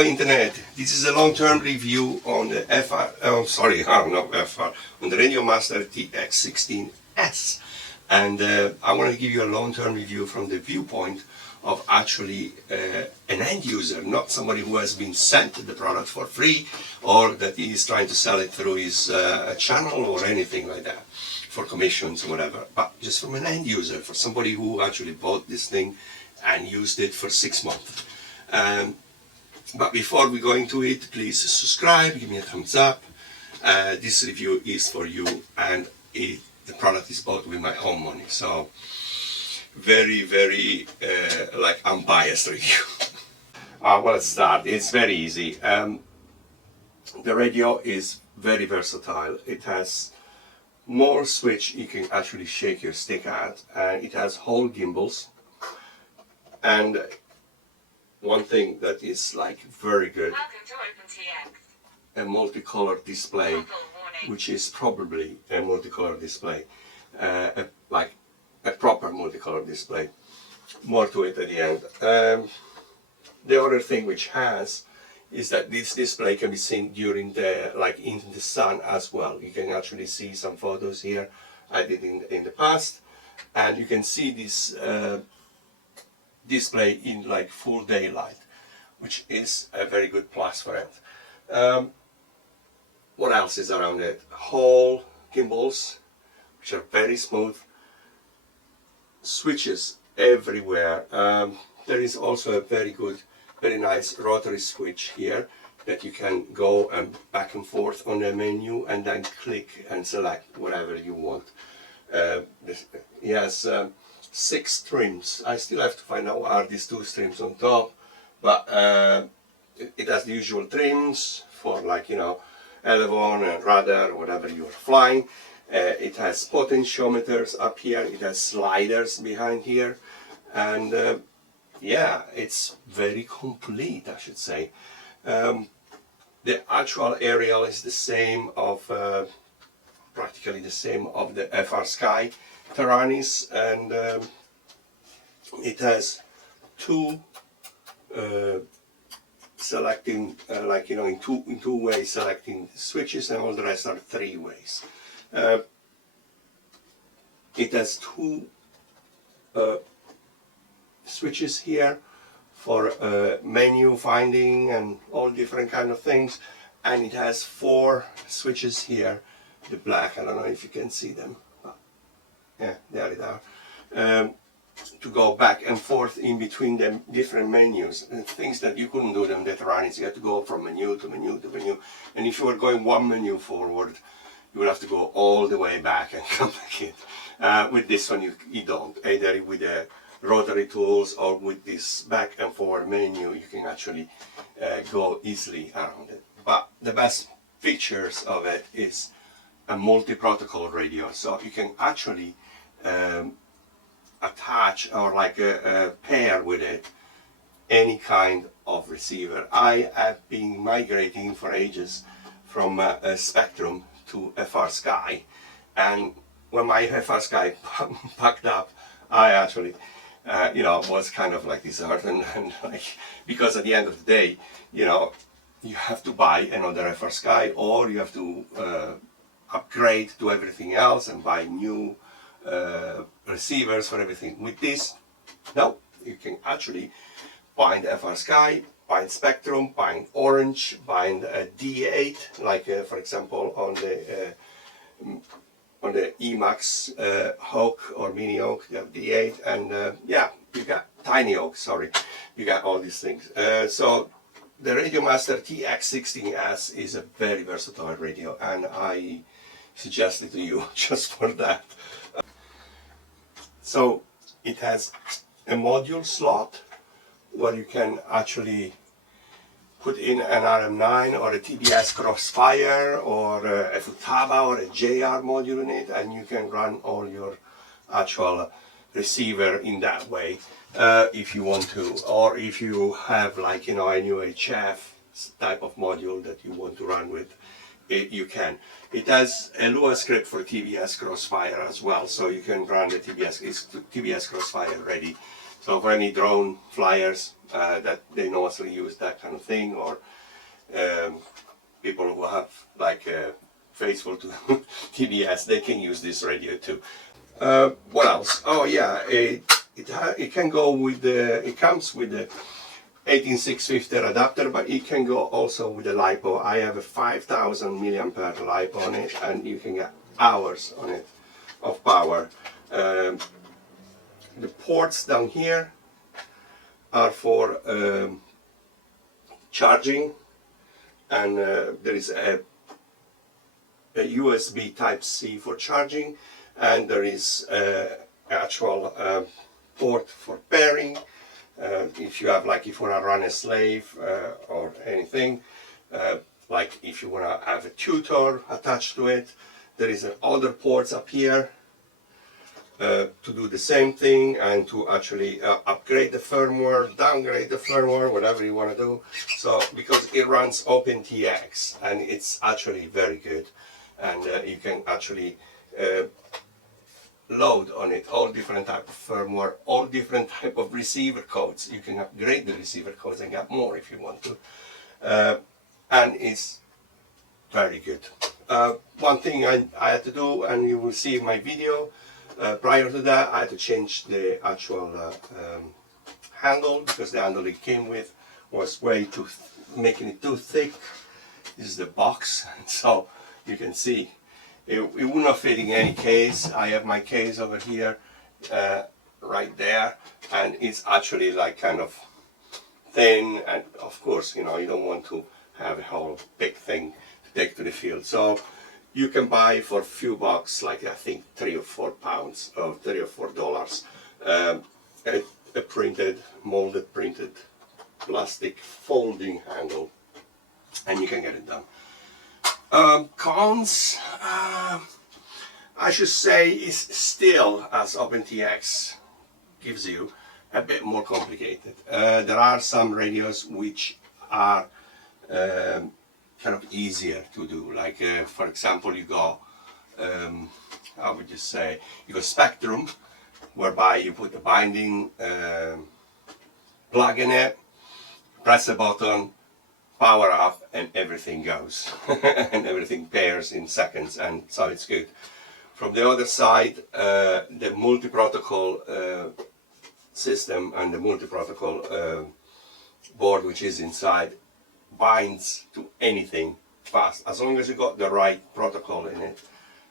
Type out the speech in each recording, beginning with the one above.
Hello Internet, this is a long-term review on the on the Radiomaster TX16S, and I want to give you a long-term review from the viewpoint of actually an end user, not somebody who has been sent the product for free or that he is trying to sell it through his channel or anything like that for commissions or whatever, but just from an end user, for somebody who actually bought this thing and used it for 6 months. But before we go into it, please subscribe, give me a thumbs up. This review is for you, and the product is bought with my own money, so very like unbiased review. Well, let's start. It's very easy. The radio is very versatile. It has more switch you can actually shake your stick at, and it has whole gimbals. And one thing that is like very good, a multicolored display, which is probably a multicolored display, like a proper multicolored display. More to it at the end. The other thing which has is that this display can be seen during the, like in the sun as well. You can actually see some photos here I did in the past, and you can see this display in like full daylight, which is a very good plus for it. What else is around it? Whole gimbals, which are very smooth, switches everywhere. There is also a very nice rotary switch here that you can go and back and forth on the menu and then click and select whatever you want. It has 6 trims. I still have to find out what are these 2 trims on top, but it has the usual trims for, like, you know, elevon and radar, whatever you are flying. It has potentiometers up here, it has sliders behind here, and yeah, it's very complete, I should say. The actual aerial is the same of practically the same of the FrSky Taranis, and it has 2 selecting, like, you know, in two ways selecting switches, and all the rest are 3 ways. It has 2 switches here for menu finding and all different kind of things, and it has 4 switches here, the black, I don't know if you can see them, but yeah, there they are, to go back and forth in between the different menus, and things that you couldn't do them that run. You have to go from menu to menu to menu, and if you were going 1 menu forward, you would have to go all the way back and come back in. With this one you don't, either with the rotary tools or with this back and forward menu you can actually go easily around it. But the best features of it is a multi-protocol radio, so you can actually attach or like pair with it any kind of receiver. I have been migrating for ages from a Spectrum to FrSky, and when my FrSky packed up, I actually you know, was kind of like disheartened, and like, because at the end of the day, you know, you have to buy another FrSky, or you have to upgrade to everything else and buy new receivers for everything. With this, no, you can actually bind FrSky, bind Spectrum, bind Orange, bind D8, like for example on the Emax Oak or Mini Oak, you have D8, and yeah, you got Tiny Oak, sorry, you got all these things. So the Radiomaster TX16S is a very versatile radio, and I suggest it to you just for that. So it has a module slot where you can actually put in an RM9 or a TBS Crossfire or a Futaba or a JR module in it, and you can run all your actual receiver in that way if you want to, or if you have, like, you know, a new HF type of module that you want to run with, you can. It has a Lua script for TBS Crossfire as well, so you can run the TBS Crossfire ready So for any drone flyers that they mostly use that kind of thing, or people who have like faithful to TBS, they can use this radio too. What else? Oh yeah, it can go with the, it comes with the 18650 adapter, but it can go also with the LiPo. I have a 5000 milliampere LiPo on it, and you can get hours on it of power. The ports down here are for charging, and there is a USB Type-C for charging, and there is actual port for pairing. If you have, like, if you want to run a slave or anything, like if you want to have a tutor attached to it, there is other ports up here to do the same thing, and to actually upgrade the firmware, downgrade the firmware, whatever you want to do. So because it runs OpenTX, and it's actually very good, and you can actually load on it all different type of firmware, all different type of receiver codes. You can upgrade the receiver codes and get more if you want to, and it's very good. One thing I had to do, and you will see in my video, prior to that I had to change the actual handle, because the handle it came with was way too, making it too thick. This is the box, so you can see it would not fit in any case. I have my case over here, right there, and it's actually like kind of thin, and of course, you know, you don't want to have a whole big thing to take to the field. So you can buy for a few bucks, like I think £3 or £4, or $3 or $4, a printed, molded, printed plastic folding handle, and you can get it done. Cons, I should say, is still, as OpenTX gives you, a bit more complicated. There are some radios which are kind of easier to do, like for example, you got, how would you say, you got Spectrum, whereby you put the binding plug in it, press a button, power up, and everything goes and everything pairs in seconds, and so it's good. From the other side, the multi-protocol system and the multi-protocol board which is inside binds to anything fast. As long as you got the right protocol in it,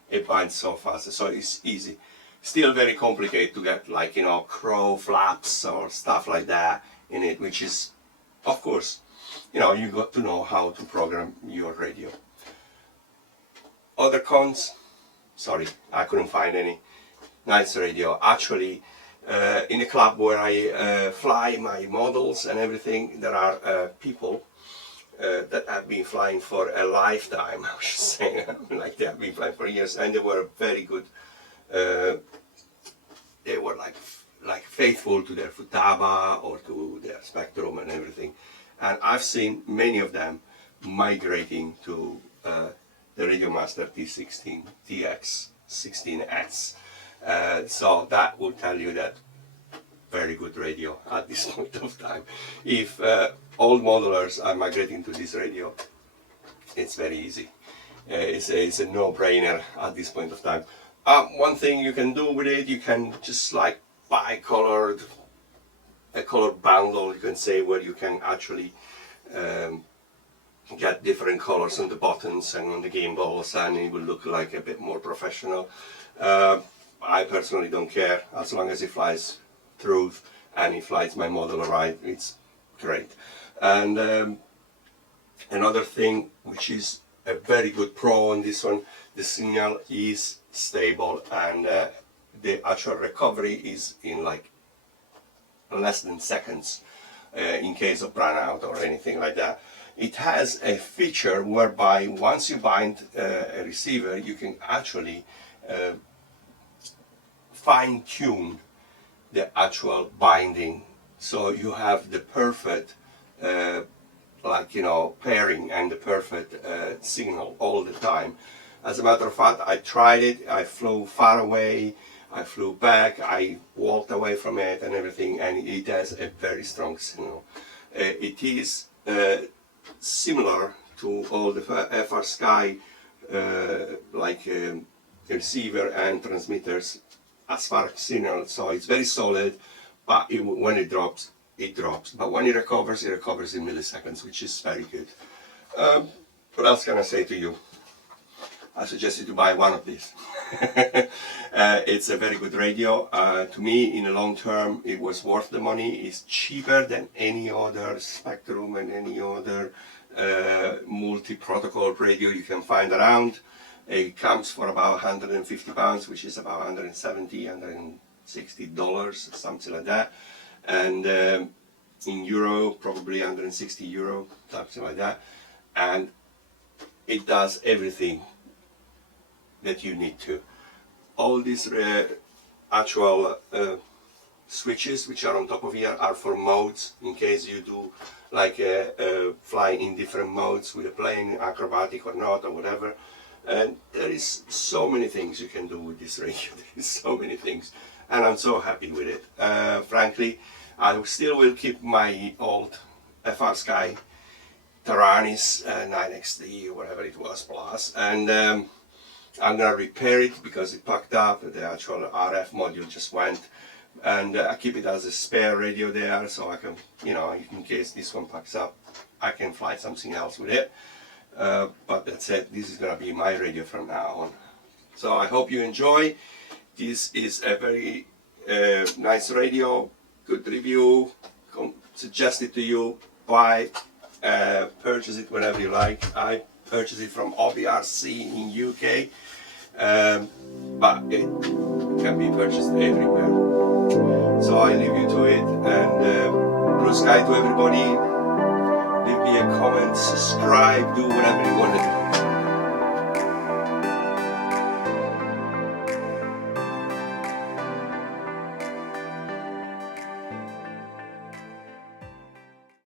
it binds so fast, so it's easy. Still very complicated to get, like, you know, crow flaps or stuff like that in it, which is, of course, you know, you got to know how to program your radio. Other cons, sorry, I couldn't find any nice radio. Actually, in the club where I fly my models and everything, there are people that have been flying for a lifetime, I should say, like they have been flying for years, and they were very good. They were like faithful to their Futaba or to their Spectrum and everything. And I've seen many of them migrating to the Radiomaster TX16S. So that will tell you that very good radio at this point of time. If old modelers are migrating to this radio, it's very easy. It's a no-brainer at this point of time. One thing you can do with it, you can just like buy a color bundle, you can say, where you can actually get different colors on the buttons and on the gimbals, and it will look like a bit more professional. I personally don't care, as long as it flies through and it flies my model right, it's great. And another thing which is a very good pro on this one, the signal is stable, and the actual recovery is in like less than seconds in case of brownout or anything like that. It has a feature whereby once you bind a receiver, you can actually fine-tune the actual binding, so you have the perfect like, you know, pairing and the perfect signal all the time. As a matter of fact, I tried it, I flew far away, I flew back, I walked away from it and everything, and it has a very strong signal. It is similar to all the FR Sky like receiver and transmitters as far as signal, so it's very solid, but when it drops, it drops. But when it recovers in milliseconds, which is very good. What else can I say to you? I suggest you to buy one of these. It's a very good radio. To me, in the long term, it was worth the money. It's cheaper than any other Spectrum and any other multi-protocol radio you can find around. It comes for about £150, which is about $170, $160, something like that. And in euro, probably €160, something like that. And it does everything that you need to. All these actual switches which are on top of here are for modes, in case you do like fly in different modes with a plane, acrobatic or not, or whatever. And there is so many things you can do with this radio. There is so many things, and I'm so happy with it. Frankly, I still will keep my old FR Sky Taranis 9XD or whatever it was plus, and I'm gonna repair it because it packed up. The actual RF module just went, and I keep it as a spare radio there, so I can, you know, in case this one packs up, I can fly something else with it. But that's it. This is gonna be my radio from now on. So I hope you enjoy. This is a very nice radio, good review. Suggest it to you. Buy, purchase it whenever you like. I purchased it from OBRC in UK, but it can be purchased everywhere. So I leave you to it, and blue sky to everybody. Leave me a comment, subscribe, do whatever you want to do.